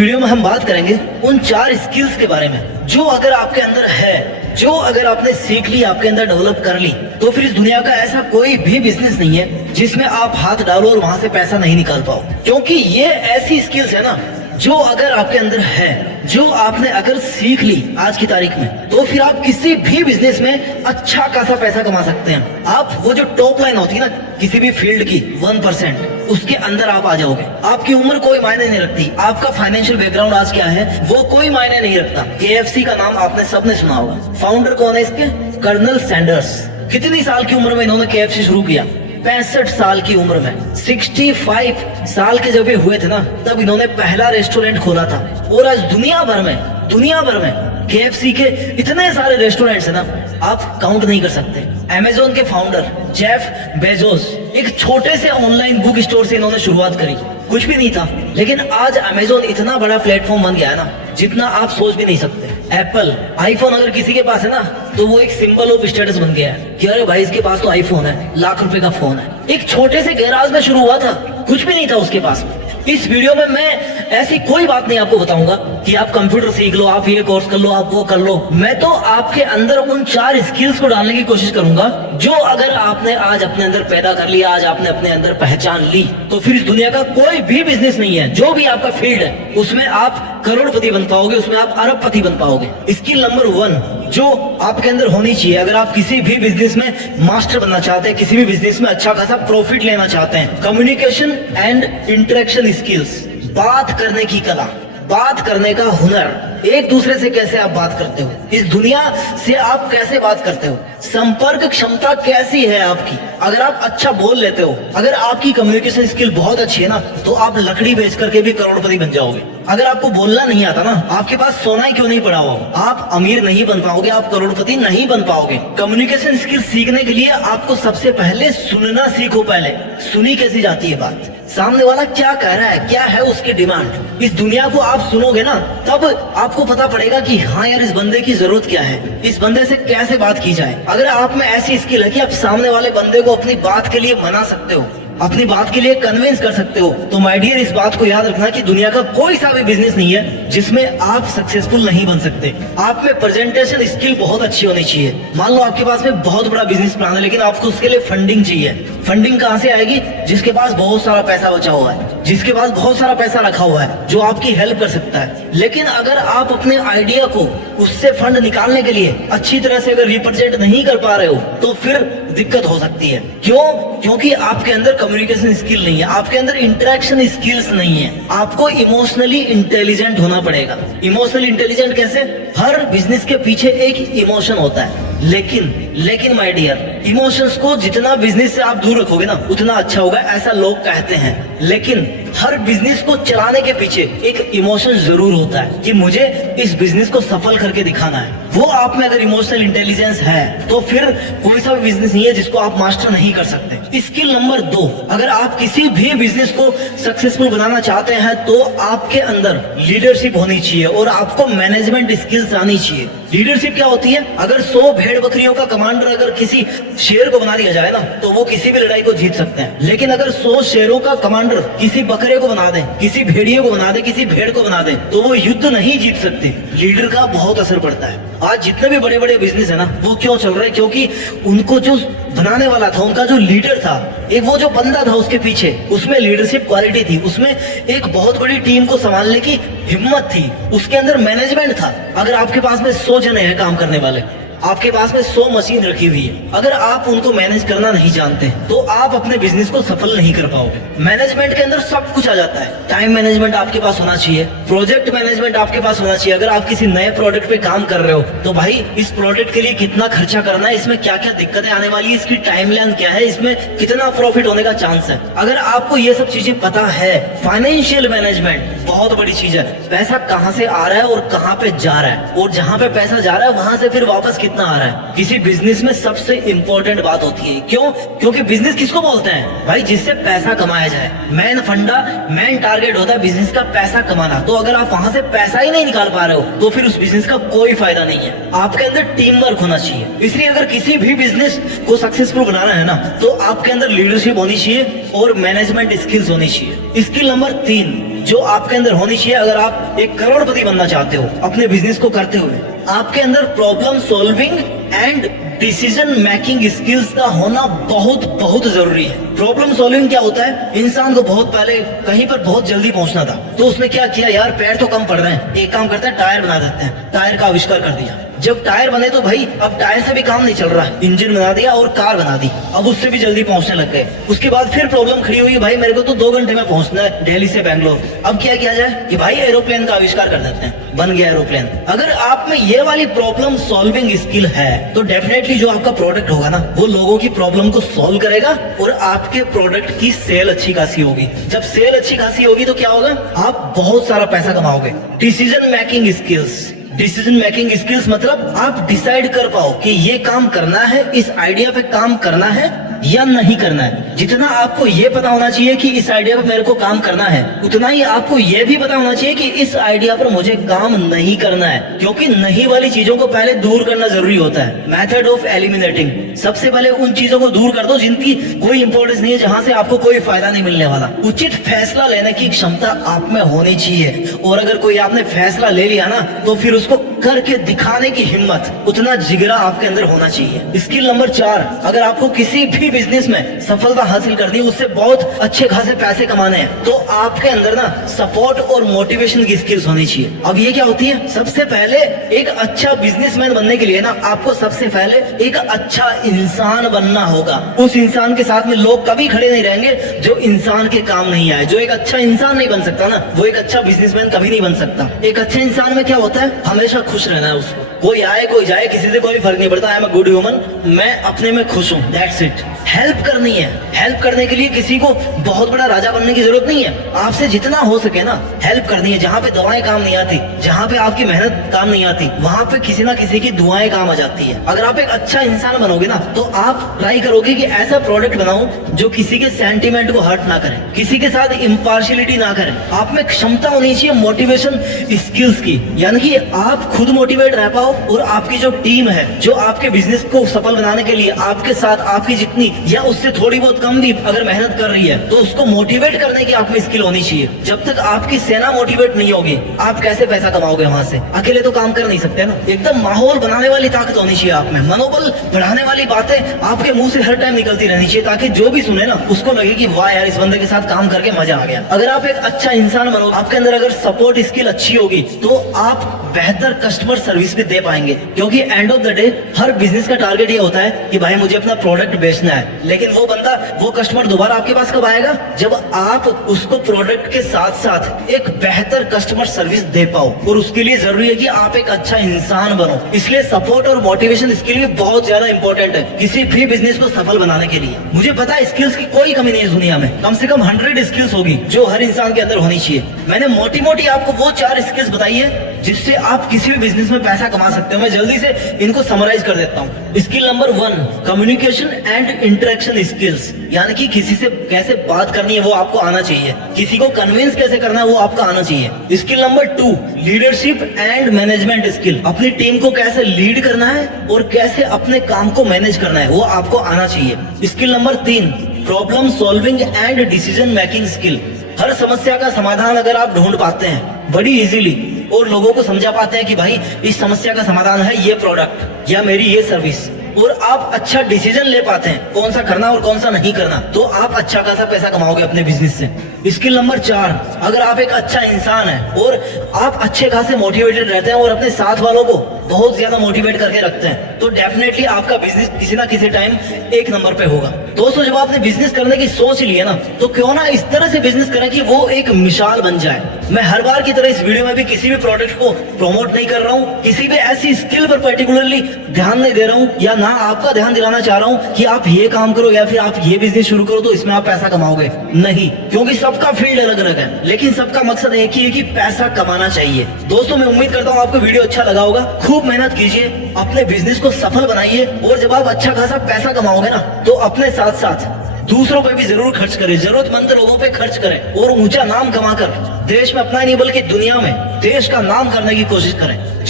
Video में हम बात करेंगे उन 4 स्किल्स के बारे में जो अगर आपके अंदर है, जो अगर आपने सीख ली, आपके अंदर डेवलप कर ली, तो फिर इस दुनिया का ऐसा कोई भी बिजनेस नहीं है जिसमें आप हाथ डालो और वहां से पैसा नहीं निकाल पाओ। क्योंकि ये ऐसी स्किल्स है ना जो अगर आपके अंदर है, जो आपने अगर सीख ली आज की तारीख में, तो फिर आप किसी भी बिजनेस में अच्छा खासा पैसा कमा सकते हैं। आप वो जो टॉप लाइन होती है ना किसी भी फील्ड की 1%, उसके अंदर आप आ जाओगे। आपकी उम्र कोई मायने नहीं रखती, आपका फाइनेंशियल बैकग्राउंड आज क्या है वो कोई मायने नहीं रखता। KFC का नाम आपने सबने सुना होगा। फाउंडर कौन है इसके? Colonel Sanders. कितनी साल की उम्र में इन्होंने KFC शुरू किया? 65 साल की उम्र में। 65 साल के जब ये हुए थे ना, तब इन्होंने पहला रेस्टोरेंट खोला था। और आज दुनिया भर में KFC के इतने सारे रेस्टोरेंट्स है ना, आप काउंट नहीं कर सकते। अमेज़न के फाउंडर जेफ बेजोस, एक छोटे से ऑनलाइन बुक स्टोर से इन्होंने शुरुआत करी, कुछ भी नहीं था, लेकिन आज अमेज़न इतना बड़ा प्लेटफॉर्म बन गया है ना जितना आप सोच भी नहीं सकते। एप्पल आईफोन अगर किसी के पास है ना, तो वो एक सिंबल ऑफ स्टेटस बन गया है कि अरे भाई इसके पास तो आईफोन है, लाख रुपए का फोन है। एक छोटे से गैराज में शुरू हुआ था, कुछ भी नहीं था उसके पास। इस वीडियो में मैं ऐसी कोई बात नहीं आपको बताऊंगा कि आप कंप्यूटर सीख लो, आप ये कोर्स कर लो, आप वो कर लो। मैं तो आपके अंदर उन 4 स्किल्स को डालने की कोशिश करूंगा जो अगर आपने आज अपने अंदर पैदा कर लिया, आज आपने अपने अंदर पहचान ली, तो फिर इस दुनिया का कोई भी बिजनेस नहीं है, जो भी आपका फील्ड है उसमें आप करोड़पति बन पाओगे, उसमें आप अरबपति बन पाओगे। स्किल नंबर 1 जो आपके अंदर होनी चाहिए अगर आप किसी भी बिजनेस में मास्टर बनना चाहते हैं, किसी भी बिजनेस में अच्छा खासा प्रॉफिट लेना चाहते हैं, कम्युनिकेशन एंड इंटरेक्शन स्किल्स। बात करने की कला, बात करने का हुनर, एक दूसरे से कैसे आप बात करते हो, इस दुनिया से आप कैसे बात करते हो, संपर्क क्षमता कैसी है आपकी। अगर आप अच्छा बोल लेते हो, अगर आपकी कम्युनिकेशन स्किल बहुत अच्छी है ना, तो आप लकड़ी बेच करके भी करोड़पति बन जाओगे। अगर आपको बोलना नहीं आता ना, आपके पास सोना ही क्यों नहीं पड़ा हो, आप अमीर नहीं बन पाओगे, आप करोड़पति नहीं बन पाओगे। कम्युनिकेशन स्किल सीखने के लिए आपको सबसे पहले सुनना सीखो। पहले सुनी कैसी जाती है बात, सामने वाला क्या कह रहा है, क्या है उसकी डिमांड। इस दुनिया को आप सुनोगे ना, तब आपको पता पड़ेगा कि हाँ यार इस बंदे की जरूरत क्या है, इस बंदे से कैसे बात की जाए। अगर आप में ऐसी स्किल है कि आप सामने वाले बंदे को अपनी बात के लिए मना सकते हो, अपनी बात के लिए कन्विंस कर सकते हो, तो माय डियर इस बात को याद रखना कि दुनिया का कोई सा भी बिजनेस नहीं है जिसमें आप सक्सेसफुल नहीं बन सकते। आप में प्रेजेंटेशन स्किल बहुत अच्छी होनी चाहिए। मान लो आपके पास में बहुत बड़ा बिजनेस प्लान है, लेकिन आपको उसके लिए फंडिंग चाहिए। फंडिंग कहाँ से आएगी? जिसके पास बहुत सारा पैसा बचा हुआ है, जिसके पास बहुत सारा पैसा रखा हुआ है, जो आपकी हेल्प कर सकता है। लेकिन अगर आप अपने आइडिया को उससे फंड निकालने के लिए अच्छी तरह से अगर रिप्रेजेंट नहीं कर पा रहे हो, तो फिर दिक्कत हो सकती है। क्यों? क्योंकि आपके अंदर कम्युनिकेशन स्किल नहीं है, आपके अंदर इंटरेक्शन स्किल्स नहीं है। आपको इमोशनली इंटेलिजेंट होना पड़ेगा। इमोशनली इंटेलिजेंट कैसे? हर बिजनेस के पीछे एक इमोशन होता है, लेकिन माय डियर, इमोशंस को जितना बिजनेस से आप दूर रखोगे ना, उतना अच्छा होगा, ऐसा लोग कहते हैं। लेकिन हर बिजनेस को चलाने के पीछे एक इमोशन जरूर होता है कि मुझे इस बिजनेस को सफल करके दिखाना है। वो आप में अगर इमोशनल इंटेलिजेंस है, तो फिर कोई सा भी बिजनेस नहीं है जिसको आप मास्टर नहीं कर सकते। स्किल नंबर 2, अगर आप किसी भी बिजनेस को सक्सेसफुल बनाना चाहते हैं, तो आपके अंदर लीडरशिप होनी चाहिए और आपको मैनेजमेंट स्किल्स आनी चाहिए। लीडरशिप क्या होती है? अगर 100 भेड़ बकरियों का कमांडर अगर किसी शेर को बना दिया जाए ना, तो वो किसी भी लड़ाई को जीत सकते हैं। लेकिन अगर 100 शेरों का कमांडर किसी बकरे को बना दे, किसी भेड़िए को बना दे, किसी भेड़ को बना दे, तो वो युद्ध नहीं जीत सकते। लीडर का बहुत असर पड़ता है। आज जितने भी बड़े बड़े बिजनेस है ना, वो क्यों चल रहे हैं? क्योंकि उनको जो बनाने वाला था, उनका जो लीडर था, एक वो जो बंदा था उसके पीछे, उसमें लीडरशिप क्वालिटी थी, उसमें एक बहुत बड़ी टीम को संभालने की हिम्मत थी, उसके अंदर मैनेजमेंट था। अगर आपके पास में 100 जने हैं काम करने वाले, आपके पास में 100 मशीन रखी हुई है, अगर आप उनको मैनेज करना नहीं जानते, तो आप अपने बिजनेस को सफल नहीं कर पाओगे। मैनेजमेंट के अंदर सब कुछ आ जाता है। टाइम मैनेजमेंट आपके पास होना चाहिए, प्रोजेक्ट मैनेजमेंट आपके पास होना चाहिए। अगर आप किसी नए प्रोडक्ट पे काम कर रहे हो, तो भाई इस प्रोडक्ट के लिए कितना खर्चा करना है, इसमें क्या क्या दिक्कतें आने वाली है, इसकी टाइमलाइन क्या है, इसमें कितना प्रॉफिट होने का चांस है। अगर आपको ये सब चीजें पता है, फाइनेंशियल मैनेजमेंट बहुत बड़ी चीज है। पैसा कहाँ से आ रहा है और कहाँ पे जा रहा है, और जहाँ पे पैसा जा रहा है वहां से फिर वापस कितना आ रहा है। किसी बिजनेस में सबसे इंपॉर्टेंट बात होती है। क्यों? क्योंकि बिजनेस किसको बोलते हैं भाई? जिससे पैसा कमाया जाए। मेन फंडा, मेन टारगेट होता है बिजनेस का पैसा कमाना। तो अगर आप वहां से पैसा ही नहीं निकाल पा रहे हो, तो फिर उस बिजनेस का कोई फायदा नहीं है। आपके अंदर टीम वर्क होना चाहिए। इसलिए अगर किसी भी बिजनेस को सक्सेसफुल बनाना है ना, तो आपके अंदर लीडरशिप होनी चाहिए और मैनेजमेंट स्किल्स होनी चाहिए। स्किल नंबर 3, जो आपके अंदर होनी चाहिए अगर आप एक करोड़पति बनना चाहते हो अपने बिजनेस को करते हुए। आपके अंदर problem solving and decision making skills का होना बहुत बहुत जरूरी है। प्रॉब्लम सॉल्विंग क्या होता है, इंसान को बहुत पहले कहीं पर बहुत जल्दी पहुंचना था, तो उसने क्या किया, यार पैर तो कम पड़ रहे हैं, एक काम करते हैं टायर बना देते हैं, टायर का आविष्कार कर दिया। जब टायर बने तो भाई अब टायर से भी काम नहीं चल रहा है, इंजन बना दिया और कार बना दी, अब उससे भी जल्दी पहुंचने लग गए। उसके बाद फिर प्रॉब्लम खड़ी हुई, भाई मेरे को तो 2 घंटे में पहुंचना है दिल्ली से बैंगलोर, अब क्या किया जाए कि भाई एरोप्लेन का आविष्कार कर देते हैं, बन गया एरोप्लेन। अगर आप में ये वाली प्रॉब्लम सॉल्विंग स्किल है तो डेफिनेटली जो आपका प्रोडक्ट होगा ना वो लोगों की प्रॉब्लम को सॉल्व करेगा और आपके प्रोडक्ट की सेल अच्छी खासी होगी। जब सेल अच्छी खासी होगी तो क्या होगा, आप बहुत सारा पैसा कमाओगे। Decision making skills, decision making skills मतलब आप डिसाइड कर पाओ कि ये काम करना है, इस आइडिया पे काम करना है या नहीं करना है। जितना आपको ये पता होना चाहिए कि इस आइडिया पर मेरे को काम करना है, उतना ही आपको ये भी पता होना चाहिए कि इस आइडिया पर मुझे काम नहीं करना है, क्योंकि नहीं वाली चीजों को पहले दूर करना जरूरी होता है। मेथड ऑफ एलिमिनेटिंग, सबसे पहले उन चीजों को दूर कर दो जिनकी कोई इंपॉर्टेंस नहीं है, जहां से आपको कोई फायदा नहीं मिलने वाला। उचित फैसला लेने की क्षमता आप में होनी चाहिए, और अगर कोई आपने फैसला ले लिया ना तो फिर उसको करके दिखाने की हिम्मत, उतना जिगरा आपके अंदर होना चाहिए। स्किल नंबर 4, अगर आपको किसी भी बिजनेस में सफलता हासिल करनी है, उससे बहुत अच्छे खासे पैसे कमाने हैं, तो आपके अंदर ना सपोर्ट और मोटिवेशन की स्किल्स होनी चाहिए। अब ये क्या होती है, सबसे पहले एक अच्छा बिजनेसमैन बनने के लिए ना आपको सबसे पहले एक अच्छा इंसान बनना होगा। उस इंसान के साथ में लोग कभी खड़े नहीं रहेंगे जो इंसान के काम नहीं आए। जो एक अच्छा इंसान नहीं बन सकता ना, वो एक अच्छा बिजनेसमैन कभी नहीं बन सकता। एक अच्छे इंसान में क्या होता है, हमेशा खुश रहना है उसको, कोई आए कोई जाए किसी से कोई फर्क नहीं पड़ता। I am a good human, मैं अपने में खुश हूँ, दैट्स इट। हेल्प करनी है, हेल्प करने के लिए किसी को बहुत बड़ा राजा बनने की जरूरत नहीं है, आपसे जितना हो सके ना हेल्प करनी है। जहाँ पे दवाएं काम नहीं आती, जहाँ पे आपकी मेहनत काम नहीं आती, वहाँ पे किसी ना किसी की दुआएं काम आ जाती है। अगर आप एक अच्छा इंसान बनोगे ना तो आप ट्राई करोगे कि ऐसा प्रोडक्ट बनाओ जो किसी के सेंटीमेंट को हर्ट ना करे, किसी के साथ इम्पार्शियलिटी ना करे। आप में क्षमता होनी चाहिए मोटिवेशन स्किल्स की, यानी कि आप खुद मोटिवेट रह पाओ और आपकी जो टीम है जो आपके बिजनेस को सफल बनाने के लिए आपके साथ आपकी जितनी या उससे थोड़ी बहुत कम भी अगर मेहनत कर रही है तो उसको मोटिवेट करने की आप में स्किल होनी चाहिए। जब तक आपकी सेना मोटिवेट नहीं होगी आप कैसे पैसा कमाओगे वहां से, अकेले तो काम कर नहीं सकते ना। एकदम माहौल बनाने वाली ताकत होनी चाहिए आप में, मनोबल बढ़ाने वाली बातें आपके मुंह से हर टाइम निकलती रहनी चाहिए, ताकि जो भी सुने ना उसको लगे कि वाह यार इस बंदे के साथ काम करके मजा आ गया। अगर आप एक अच्छा इंसान बनो, आपके अंदर अगर सपोर्ट स्किल अच्छी होगी तो आप बेहतर कस्टमर सर्विस भी दे पाएंगे, क्योंकि end of the day her business का टारगेट ये होता है कि भाई मुझे अपना प्रोडक्ट बेचना है, लेकिन वो बंदा वो कस्टमर दोबारा आपके पास कब आएगा, जब आप उसको प्रोडक्ट के साथ साथ एक बेहतर कस्टमर सर्विस दे पाओ। और उसके लिए जरूरी है कि आप एक अच्छा इंसान बनो। इसलिए सपोर्ट और मोटिवेशन स्किल भी बहुत ज्यादा इंपॉर्टेंट है किसी भी बिजनेस को सफल बनाने के लिए। मुझे पता है स्किल्स की कोई कमी नहीं है इस दुनिया में, कम से कम 100 स्किल्स होगी जो हर इंसान के अंदर होनी चाहिए। मैंने मोटी मोटी आपको वो 4 स्किल्स बताई है जिससे आप किसी भी बिजनेस में पैसा कमा सकते हो। मैं जल्दी से इनको समराइज कर देता हूँ। Skill number 1, communication and interaction skills, यानी कि किसी से कैसे बात करनी है वो आपको आना चाहिए, किसी को कन्विंस कैसे करना है वो आपका आना चाहिए। Skill number 2, leadership and management skill, अपनी टीम को कैसे लीड करना है और कैसे अपने काम को मैनेज करना है वो आपको आना चाहिए। Skill number 3, problem solving and decision making skill, हर समस्या का समाधान अगर आप ढूंढ पाते हैं बड़ी इजीली और लोगों को समझा पाते हैं कि भाई इस समस्या का समाधान है ये प्रोडक्ट या मेरी ये सर्विस, और आप अच्छा डिसीजन ले पाते हैं कौन सा करना और कौन सा नहीं करना, तो आप अच्छा खासा पैसा कमाओगे अपने बिजनेस से। स्किल नंबर 4, अगर आप एक अच्छा इंसान है और आप अच्छे खासे मोटिवेटेड रहते हैं और अपने साथ वालों को बहुत ज्यादा मोटिवेट करके रखते हैं, तो डेफिनेटली आपका बिजनेस किसी ना किसी टाइम 1 नंबर पे होगा। दोस्तों जब आपने बिजनेस करने की सोच ली है ना, तो क्यों ना इस तरह से बिजनेस करें कि वो एक मिसाल बन जाए। मैं हर बार की तरह इस वीडियो में भी किसी भी प्रोडक्ट को प्रमोट नहीं कर रहा हूँ, किसी भी ऐसी स्किल पर पर्टिकुलरली ध्यान नहीं दे रहा हूँ, या ना आपका ध्यान दिलाना चाह रहा हूँ कि आप ये काम करो या फिर आप ये बिजनेस शुरू करो तो इसमें आप पैसा कमाओगे, नहीं, क्योंकि सबका फील्ड अलग अलग है, लेकिन सबका मकसद एक ही है कि पैसा कमाना चाहिए। दोस्तों मैं उम्मीद करता हूँ आपको वीडियो अच्छा लगा होगा। खूब मेहनत कीजिए, अपने बिजनेस को सफल बनाइए, और जब आप अच्छा खासा पैसा कमाओगे ना तो अपने साथ साथ दूसरों पे भी जरूर खर्च करें, जरूरतमंद लोगों पे खर्च करें, और ऊंचा नाम कमाकर देश में अपना नहीं बल्कि दुनिया में देश का नाम करने की कोशिश करें।